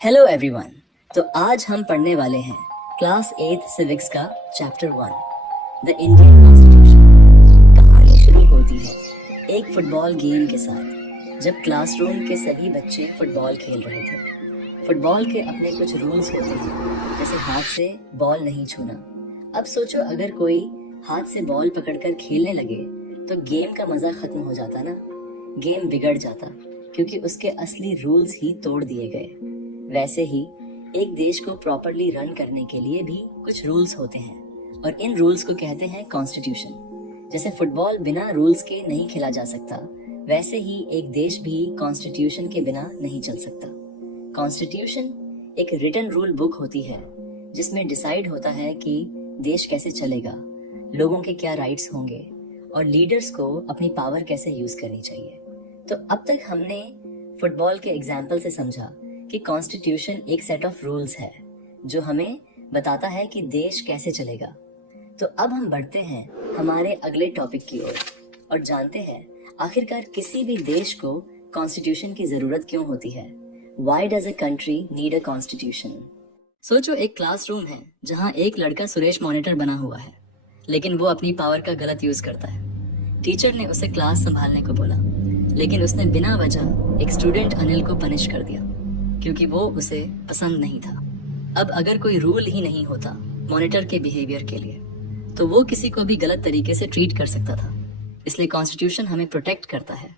Hello everyone. तो आज हम पढ़ने वाले हैं क्लास 8 सिविक्स का चैप्टर 1 द इंडियन कॉन्स्टिट्यूशन। कहानी शुरू होती है एक फुटबॉल गेम के साथ, जब क्लासरूम के सभी बच्चे फुटबॉल खेल रहे थे। फुटबॉल के अपने कुछ रूल्स होते हैं, जैसे हाथ से बॉल नहीं छूना। अब सोचो, अगर कोई हाथ से बॉल पकड़कर खेलने लगे तो गेम का मजा खत्म हो जाता ना, गेम बिगड़ जाता, क्योंकि उसके असली रूल्स ही तोड़ दिए गए। वैसे ही एक देश को प्रॉपरली रन करने के लिए भी कुछ रूल्स होते हैं, और इन रूल्स को कहते हैं कॉन्स्टिट्यूशन। जैसे फुटबॉल बिना रूल्स के नहीं खेला जा सकता, वैसे ही एक देश भी कॉन्स्टिट्यूशन के बिना नहीं चल सकता। कॉन्स्टिट्यूशन एक रिटन रूल बुक होती है, जिसमें डिसाइड होता है कि देश कैसे चलेगा, लोगों के क्या राइट्स होंगे, और लीडर्स को अपनी पावर कैसे यूज करनी चाहिए। तो अब तक हमने फुटबॉल के एग्जाम्पल से समझा कि कॉन्स्टिट्यूशन एक सेट ऑफ रूल्स है जो हमें बताता है कि देश कैसे चलेगा। तो अब हम बढ़ते हैं हमारे अगले टॉपिक की ओर और जानते हैं आखिरकार किसी भी देश को कॉन्स्टिट्यूशन की जरूरत क्यों होती है। Why does a country need a constitution? सोचो, एक क्लासरूम है जहाँ एक लड़का सुरेश मॉनिटर बना हुआ है, लेकिन वो अपनी पावर का गलत यूज करता है। टीचर ने उसे क्लास संभालने को बोला, लेकिन उसने बिना वजह एक स्टूडेंट अनिल को पनिश कर दिया, क्योंकि वो उसे पसंद नहीं था। अब अगर कोई रूल ही नहीं होता मॉनिटर के बिहेवियर के लिए, तो वो किसी को भी गलत तरीके से ट्रीट कर सकता था। इसलिए कॉन्स्टिट्यूशन हमें प्रोटेक्ट करता है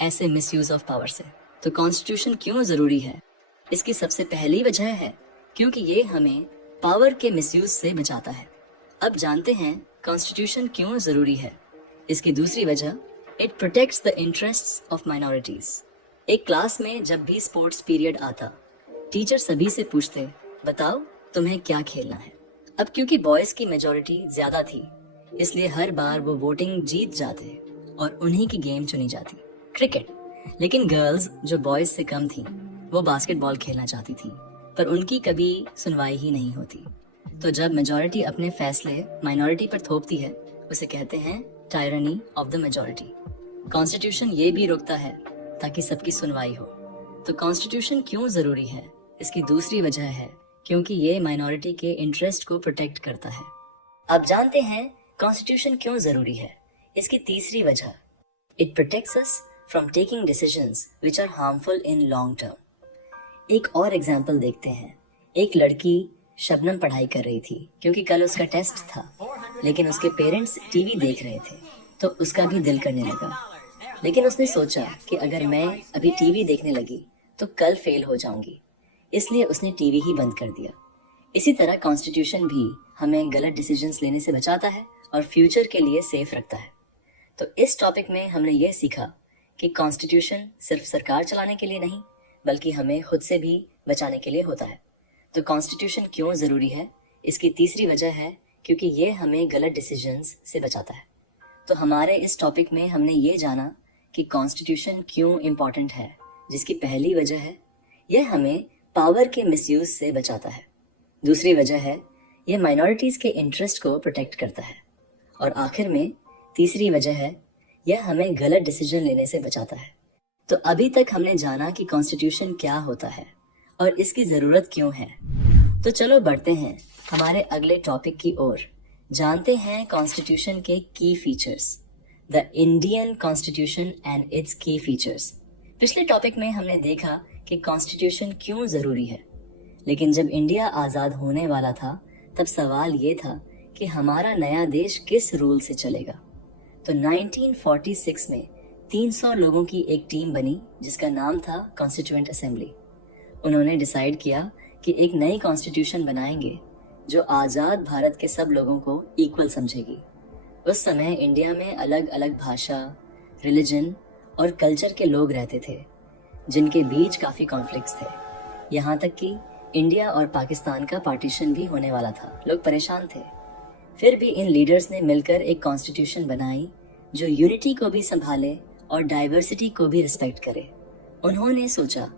ऐसे मिसयूज ऑफ पावर से। तो कॉन्स्टिट्यूशन क्यों जरूरी है? इसकी सबसे पहली वजह है क्योंकि ये हमें पावर के मिसयूज से बचाता है। अब जानते हैं कॉन्स्टिट्यूशन क्यों जरूरी है। इसकी दूसरी वजह, it protects the interests of minorities. एक क्लास में जब भी स्पोर्ट्स पीरियड आता, टीचर सभी से पूछते, बताओ तुम्हें क्या खेलना है। अब क्योंकि बॉयज की मेजॉरिटी ज्यादा थी, इसलिए हर बार वो वोटिंग जीत जाते और उन्हीं की गेम चुनी जाती, क्रिकेट। लेकिन गर्ल्स जो बॉयज से कम थी, वो बास्केटबॉल खेलना चाहती थी, पर उनकी कभी सुनवाई ही नहीं होती। तो जब मेजॉरिटी अपने फैसले माइनॉरिटी पर थोपती है, उसे कहते हैं tyranny of the majority. Constitution ये भी रोकता है ताकि सबकी सुनवाई हो। तो कॉन्स्टिट्यूशन क्यों जरूरी है? इसकी दूसरी वजह है क्योंकि ये माइनॉरिटी के इंटरेस्ट को प्रोटेक्ट करता है। अब जानते हैं कॉन्स्टिट्यूशन क्यों जरूरी है। इसकी तीसरी वजह, it protects us from taking decisions which are harmful in long term. एक और एग्जांपल देखते हैं। एक लड़की शबनम पढ़ाई कर रही थी क्योंकि कल उसका टेस्ट था, लेकिन उसके पेरेंट्स टीवी देख रहे थे, तो उसका भी दिल करने लगा। लेकिन उसने सोचा कि अगर मैं अभी टीवी देखने लगी तो कल फेल हो जाऊंगी, इसलिए उसने टीवी ही बंद कर दिया। इसी तरह कॉन्स्टिट्यूशन भी हमें गलत डिसीजंस लेने से बचाता है और फ्यूचर के लिए सेफ रखता है। तो इस टॉपिक में हमने ये सीखा कि कॉन्स्टिट्यूशन सिर्फ सरकार चलाने के लिए नहीं, बल्कि हमें खुद से भी बचाने के लिए होता है। तो कॉन्स्टिट्यूशन क्यों जरूरी है? इसकी तीसरी वजह है क्योंकि ये हमें गलत डिसीजंस से बचाता है। तो हमारे इस टॉपिक में हमने ये जाना कि कॉन्स्टिट्यूशन क्यों इम्पोर्टेंट है, जिसकी पहली वजह है यह हमें पावर के मिसयूज से बचाता है। दूसरी वजह है यह माइनॉरिटीज के इंटरेस्ट को प्रोटेक्ट करता है, और आखिर में तीसरी वजह है यह हमें गलत डिसीजन लेने से बचाता है। तो अभी तक हमने जाना कि कॉन्स्टिट्यूशन क्या होता है और इसकी जरूरत क्यों है। तो चलो बढ़ते हैं हमारे अगले टॉपिक की ओर, जानते हैं कॉन्स्टिट्यूशन के की features, the Indian constitution and it's की फीचर्स। पिछले टॉपिक में हमने देखा कि कॉन्स्टिट्यूशन क्यों जरूरी है, लेकिन जब इंडिया आजाद होने वाला था तब सवाल ये था कि हमारा नया देश किस रूल से चलेगा। तो 1946 में 300 लोगों की एक टीम बनी जिसका नाम था कॉन्स्टिट्यूएंट असेंबली। उन्होंने डिसाइड किया कि एक नई कॉन्स्टिट्यूशन बनाएंगे जो आजाद भारत के सब लोगों को इक्वल समझेगी। उस समय इंडिया में अलग अलग भाषा, रिलीजन और कल्चर के लोग रहते थे, जिनके बीच काफी कॉन्फ्लिक्ट्स थे। यहाँ तक कि इंडिया और पाकिस्तान का पार्टीशन भी होने वाला था। लोग परेशान थे। फिर भी इन लीडर्स ने मिलकर एक कॉन्स्टिट्यूशन बनाई जो यूनिटी को भी संभाले और डाइवर्सिटी को भी रिस्पेक्ट करे। उन्होंने सोचा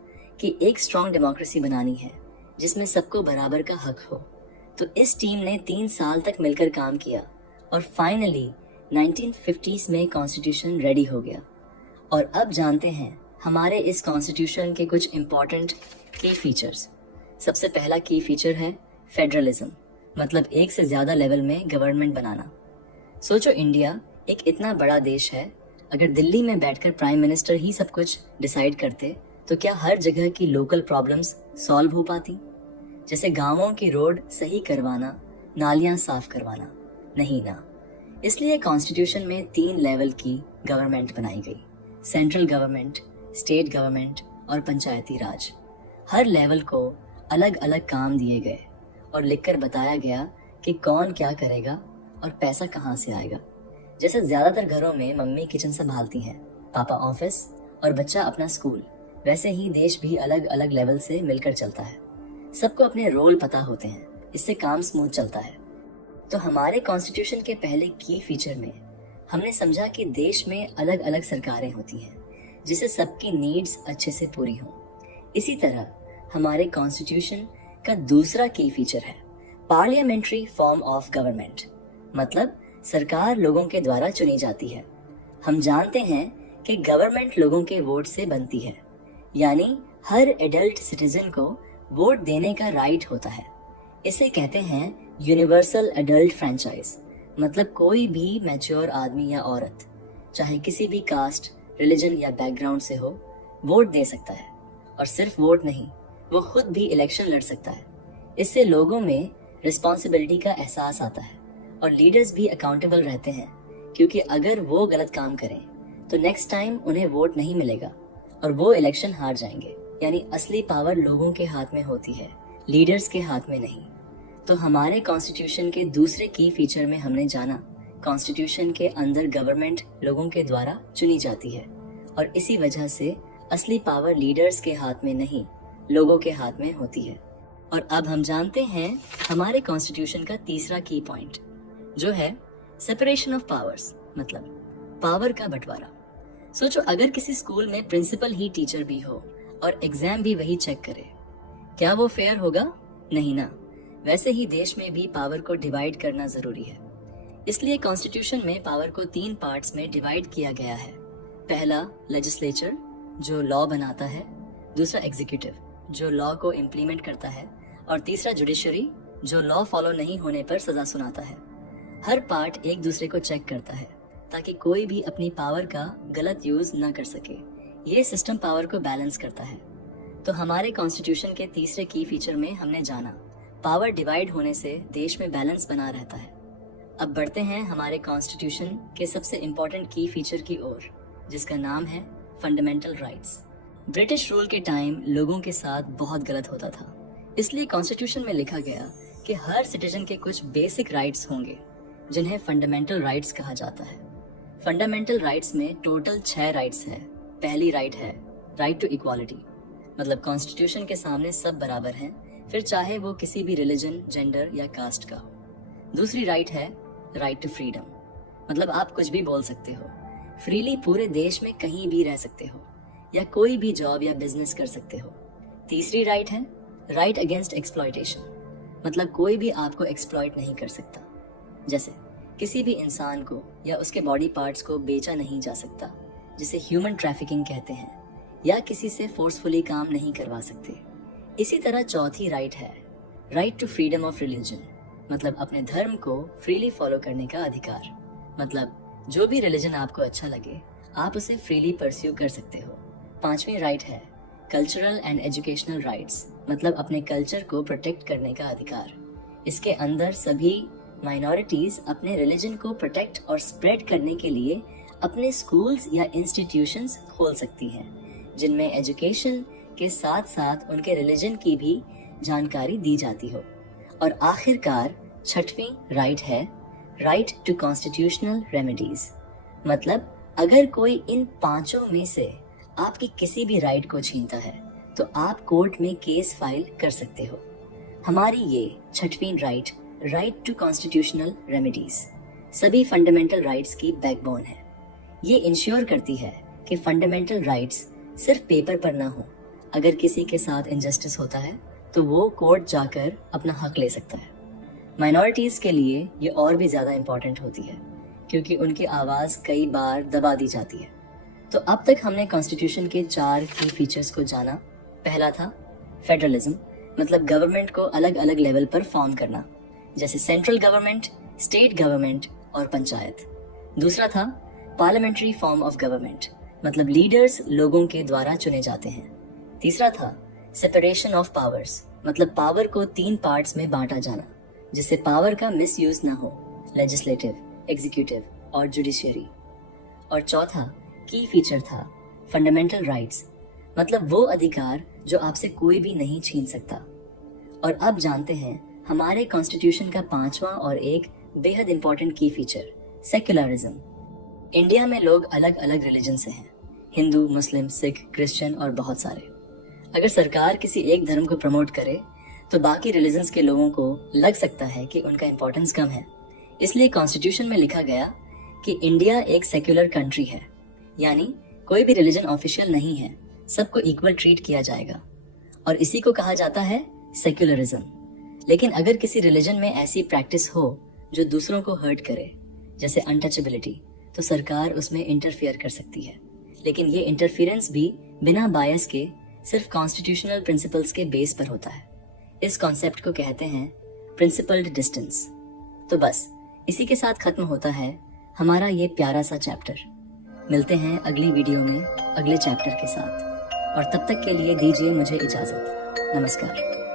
कि एक स्ट्रॉन्ग डेमोक्रेसी बनानी है जिसमें सबको बराबर का हक हो। तो इस टीम ने 3 साल तक मिलकर काम किया और फाइनली 1950s में कॉन्स्टिट्यूशन रेडी हो गया। और अब जानते हैं हमारे इस कॉन्स्टिट्यूशन के कुछ इम्पोर्टेंट की फीचर्स। सबसे पहला की फीचर है फेडरलिज्म, मतलब एक से ज्यादा लेवल में गवर्नमेंट बनाना। सोचो, इंडिया एक इतना बड़ा देश है, अगर दिल्ली में बैठकर प्राइम मिनिस्टर ही सब कुछ डिसाइड करते तो क्या हर जगह की लोकल प्रॉब्लम्स सॉल्व हो पाती? जैसे गांवों की रोड सही करवाना, नालियां साफ करवाना? नहीं ना। इसलिए कॉन्स्टिट्यूशन में 3 लेवल की गवर्नमेंट बनाई गई, सेंट्रल गवर्नमेंट, स्टेट गवर्नमेंट और पंचायती राज। हर लेवल को अलग अलग काम दिए गए और लिखकर बताया गया कि कौन क्या करेगा और पैसा कहाँ से आएगा। जैसे ज्यादातर घरों में मम्मी किचन संभालती हैं, पापा ऑफिस और बच्चा अपना स्कूल, वैसे ही देश भी अलग अलग लेवल से मिलकर चलता है। सबको अपने रोल पता होते हैं, इससे काम स्मूथ चलता है। तो हमारे कॉन्स्टिट्यूशन के पहले की फीचर में हमने समझा कि देश में अलग अलग सरकारें होती हैं जिससे सबकी नीड्स अच्छे से पूरी हों। इसी तरह हमारे कॉन्स्टिट्यूशन का दूसरा की फीचर है पार्लियामेंट्री फॉर्म ऑफ गवर्नमेंट, मतलब सरकार लोगों के द्वारा चुनी जाती है। हम जानते हैं कि गवर्नमेंट लोगों के वोट से बनती है, यानी हर एडल्ट सिटीजन को वोट देने का राइट होता है। इसे कहते हैं यूनिवर्सल एडल्ट फ्रेंचाइज, मतलब कोई भी मैच्योर आदमी या औरत, चाहे किसी भी कास्ट, रिलीजन या बैकग्राउंड से हो, वोट दे सकता है। और सिर्फ वोट नहीं, वो खुद भी इलेक्शन लड़ सकता है। इससे लोगों में रिस्पॉन्सिबिलिटी का एहसास आता है और लीडर्स भी अकाउंटेबल रहते हैं, क्योंकि अगर वो गलत काम करें तो नेक्स्ट टाइम उन्हें वोट नहीं मिलेगा और वो इलेक्शन हार जाएंगे। यानी असली पावर लोगों के हाथ में होती है, लीडर्स के हाथ में नहीं। तो हमारे कॉन्स्टिट्यूशन के दूसरे की फीचर में हमने जाना कॉन्स्टिट्यूशन के अंदर गवर्नमेंट लोगों के द्वारा चुनी जाती है और इसी वजह से असली पावर लीडर्स के हाथ में नहीं, लोगों के हाथ में होती है। और अब हम जानते हैं हमारे कॉन्स्टिट्यूशन का तीसरा की पॉइंट, जो है सेपरेशन ऑफ पावर्स, मतलब पावर का बंटवारा। सोचो, अगर किसी स्कूल में प्रिंसिपल ही टीचर भी हो और एग्जाम भी वही चेक करे, क्या वो फेयर होगा? नहीं ना। वैसे ही देश में भी पावर को डिवाइड करना जरूरी है। इसलिए कॉन्स्टिट्यूशन में पावर को 3 पार्ट्स में डिवाइड किया गया है। पहला लेजिस्लेचर, जो लॉ बनाता है, दूसरा एग्जीक्यूटिव, जो लॉ को इम्प्लीमेंट करता है, और तीसरा जुडिशरी, जो लॉ फॉलो नहीं होने पर सजा सुनाता है। हर पार्ट एक दूसरे को चेक करता है ताकि कोई भी अपनी पावर का गलत यूज न कर सके। ये सिस्टम पावर को बैलेंस करता है। तो हमारे कॉन्स्टिट्यूशन के तीसरे की फीचर में हमने जाना पावर डिवाइड होने से देश में बैलेंस बना रहता है। अब बढ़ते हैं हमारे कॉन्स्टिट्यूशन के सबसे इम्पोर्टेंट की फीचर की ओर, जिसका नाम है फंडामेंटल राइट्स। ब्रिटिश रूल के टाइम लोगों के साथ बहुत गलत होता था, इसलिए कॉन्स्टिट्यूशन में लिखा गया कि हर सिटीजन के कुछ बेसिक राइट्स होंगे जिन्हें फंडामेंटल राइट्स कहा जाता है। फंडामेंटल राइट्स में टोटल 6 राइट्स है। पहली राइट है राइट टू इक्वालिटी, मतलब कॉन्स्टिट्यूशन के सामने सब बराबर हैं, फिर चाहे वो किसी भी रिलीजन, जेंडर या कास्ट का हो। दूसरी राइट है राइट टू फ्रीडम, मतलब आप कुछ भी बोल सकते हो, फ्रीली पूरे देश में कहीं भी रह सकते हो या कोई भी जॉब या बिजनेस कर सकते हो। तीसरी राइट है राइट अगेंस्ट एक्सप्लॉयटेशन, मतलब कोई भी आपको एक्सप्लॉयट नहीं कर सकता। जैसे किसी भी इंसान को या उसके बॉडी पार्ट्स को बेचा नहीं जा सकता, जिसे ह्यूमन ट्रैफिकिंग कहते हैं, या किसी से फोर्सफुली काम नहीं करवा सकते। इसी तरह चौथी राइट है right to freedom of religion, मतलब अपने धर्म को फ्रीली फॉलो करने का अधिकार। मतलब जो भी रिलीजन आपको अच्छा लगे आप उसे फ्रीली परस्यू कर सकते हो। पांचवी राइट है कल्चरल एंड एजुकेशनल राइट्स, मतलब अपने कल्चर को प्रोटेक्ट करने का अधिकार। इसके अंदर सभी माइनॉरिटीज अपने रिलीजन को प्रोटेक्ट और स्प्रेड करने के लिए अपने स्कूल्स या इंस्टीट्यूशंस खोल सकती हैं, जिनमें एजुकेशन के साथ साथ उनके रिलीजन की भी जानकारी दी जाती हो। और आखिरकार छठवीं राइट है राइट टू कॉन्स्टिट्यूशनल रेमेडीज, मतलब अगर कोई इन पांचों में से आपकी किसी भी राइट को छीनता है तो आप कोर्ट में केस फाइल कर सकते हो। हमारी ये छठवीं right, right to constitutional remedies, सभी फंडामेंटल राइट्स की बैकबोन है। ये इंश्योर करती है कि फंडामेंटल राइट्स सिर्फ पेपर पर ना हो। अगर किसी के साथ इनजस्टिस होता है तो वो कोर्ट जाकर अपना हक ले सकता है। माइनॉरिटीज के लिए ये और भी ज्यादा इम्पोर्टेंट होती है, क्योंकि उनकी आवाज कई बार दबा दी जाती है। तो अब तक हमने कॉन्स्टिट्यूशन के 4 की फीचर्स को जाना। पहला था फेडरलिज्म, मतलब गवर्नमेंट को अलग अलग लेवल पर फॉर्म करना, जैसे सेंट्रल गवर्नमेंट, स्टेट गवर्नमेंट और पंचायत। दूसरा था पार्लियामेंट्री फॉर्म ऑफ गवर्नमेंट, मतलब लीडर्स लोगों के द्वारा चुने जाते हैं। तीसरा था सेपरेशन ऑफ पावर्स, मतलब पावर को 3 पार्ट्स में बांटा जाना, जिससे पावर का मिसयूज ना हो, लेजिस्लेटिव, एग्जीक्यूटिव और जुडिशियरी। और चौथा की फीचर था फंडामेंटल राइट्स, मतलब वो अधिकार जो आपसे कोई भी नहीं छीन सकता। और अब जानते हैं हमारे कॉन्स्टिट्यूशन का 5वां और एक बेहद इंपॉर्टेंट की फीचर, सेक्युलरिज्म। इंडिया में लोग अलग अलग रिलीजन से हैं, हिंदू, मुस्लिम, सिख, क्रिश्चियन और बहुत सारे। अगर सरकार किसी एक धर्म को प्रमोट करे तो बाकी रिलीजन्स के लोगों को लग सकता है कि उनका इंपॉर्टेंस कम है। इसलिए कॉन्स्टिट्यूशन में लिखा गया कि इंडिया एक सेक्युलर कंट्री है, यानी कोई भी रिलीजन ऑफिशियल नहीं है, सबको इक्वल ट्रीट किया जाएगा, और इसी को कहा जाता है सेक्युलरिज्म। लेकिन अगर किसी रिलीजन में ऐसी प्रैक्टिस हो जो दूसरों को हर्ट करे, जैसे अनटचेबिलिटी, तो सरकार उसमें इंटरफियर कर सकती है। लेकिन ये इंटरफियरेंस भी बिना बायस के सिर्फ कॉन्स्टिट्यूशनल प्रिंसिपल्स के बेस पर होता है। इस कॉन्सेप्ट को कहते हैं प्रिंसिपल्ड डिस्टेंस। तो बस इसी के साथ खत्म होता है हमारा ये प्यारा सा चैप्टर। मिलते हैं अगली वीडियो में अगले चैप्टर के साथ, और तब तक के लिए दीजिए मुझे इजाजत। नमस्कार।